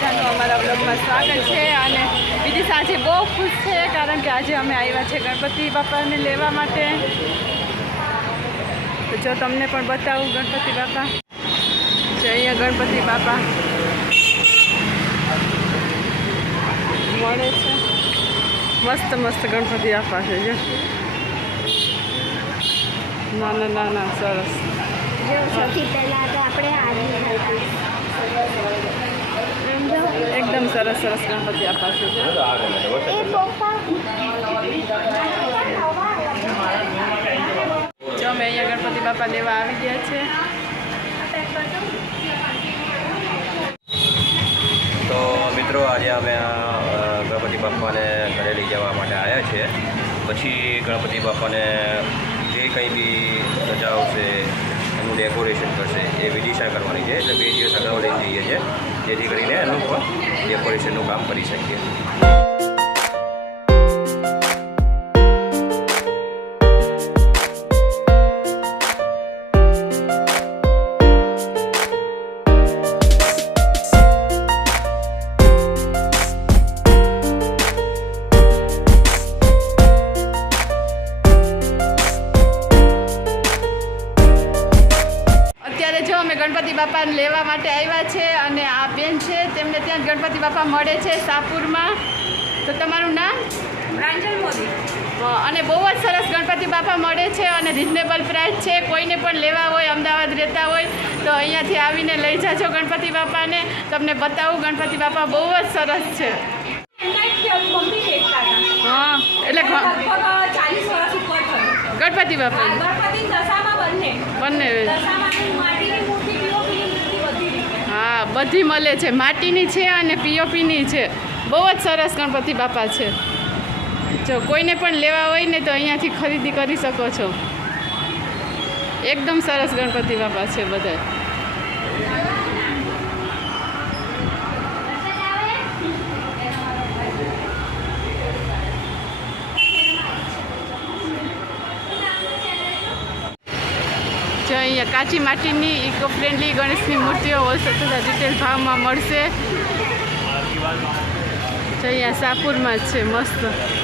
બધાનું અમારા બ્લોગમાં સ્વાગત છે અને વિદિશા આજે બહુ ખુશ છે કારણ કે આજે અમે આવ્યા છે ગણપતિ બાપાને લેવા માટે. તો જો તમને પણ બતાવું ગણપતિ બાપા. જો અહીંયા ગણપતિ બાપા મળે છે. મસ્ત મસ્ત ગણપતિ બાપા છે, જો. ના ના સરસ. સૌથી તો આપણે આદમી એકદમ સરસ ગણપતિ બાપા છે જો અમે અહીંયા ગણપતિ બાપા દેવા આવી ગયા છે તો મિત્રો, આજે અમે ગણપતિ બાપાને ઘરે લઈ જવા માટે આવ્યા છીએ. પછી ગણપતિ બાપાને જે કંઈ બી સજાવશે એનું ડેકોરેશન કરશે, એ વિદિશા કરવાની છે. એટલે બે દિવસ અગાઉ લઈ જઈએ છીએ. જેથી કરીને ડેકોરેશનનું કામ કરી શકીએ. ગણપતિ બાપાને લેવા માટે આવ્યા છે અને આ બેન છે તેમને ત્યાં ગણપતિ બાપા મળે છે સાપુરમાં. તો તમારું નામ? પ્રાંજલ મોદી. અને બહુ જ સરસ ગણપતિ બાપા મળે છે અને રિઝનેબલ પ્રાઇસ છે. કોઈને પણ લેવા હોય અમદાવાદ રહેતા હોય તો અહીંયાથી આવીને લઈ જાજો ગણપતિ બાપાને. તમને બતાવું ગણપતિ બાપા બહુ જ સરસ છે. હા એટલે ગણપતિ બાપા. બંને. બંને દશામાં માટીની મૂર્તિ પીઓપીની મૂર્તિ બધી રીતે હા બધી મળે છે. માટીની છે અને પીઓપીની છે. બહુ જ સરસ ગણપતિ બાપા છે. જો કોઈને પણ લેવા હોય ને તો અહીંયાથી ખરીદી કરી શકો છો. એકદમ સરસ ગણપતિ બાપા છે બધા. જો અહીંયા કાચી માટીની ઇકો ફ્રેન્ડલી ગણેશની મૂર્તિઓ હોલસેલ તથા રિટેલ ભાવમાં મળશે. જો અહીંયા સાપુરમાં જ છે, મસ્ત.